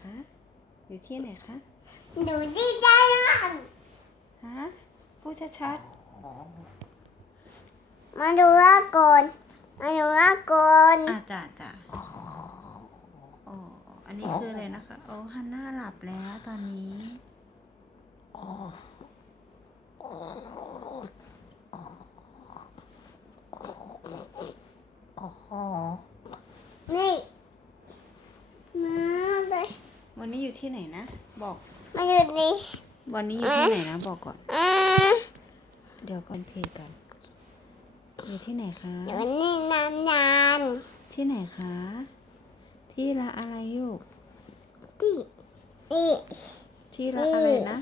คะ อยู่ที่ไหนคะหนูที่ด้านล่างฮะพูดชัดมาดูว่าก่อนมาดูว่าก่อนๆอะจ้ะจ้ะโอ้อันนี้คืออะไรนะคะ โอ้ฮันน่าหลับแล้วตอนนี้นี่มาเลย วันนี้อยู่ที่ไหนนะ บอก มาอยู่นี่วันนี้อยู่ที่ไหนนะ บอกก่อน อ่าเดี๋ยวก่อนเพลกัน อยู่ที่ไหนคะ อยู่นี่นานนานที่ไหนคะ ที่ละอะไรอยู่ๆที่ที่ที่ละอะไรนะ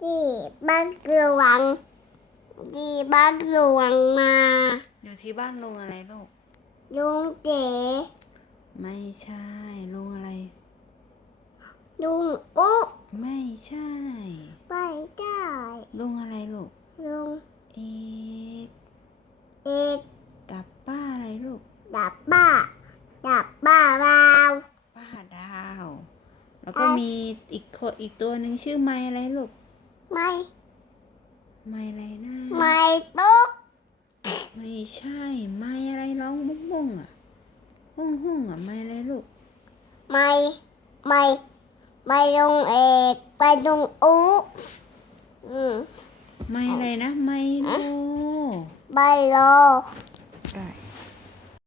ที่บ้านกลวงที่บ้านกลวงมาอยู่ที่บ้านลุงอะไรลูก ลุงเก๋ไม่ใช่ลุงอะไร ลุงอุ๊ไม่ใช่ ไปได้ลุงอะไรลูก ลุงเอกเอกกับป้าอะไรลูก ดับบ้า ดับบ้าเราป้าดาว แล้วก็มีอีกคนอีกตัวหนึ่งชื่อไม้อะไรลูก ไม่ ไม้อะไรนะไม่ตุ๊ก ไม่ใช่ ไม้อะไรร้องบุ้งบุ้งอะบุ้งบุ้งอะไม้อะไรลูก ไม่ ไม่ ไม่ลุงเอกไปลุงอุ๊อืมไม้อะไรนะ ไม้โลไปรอได้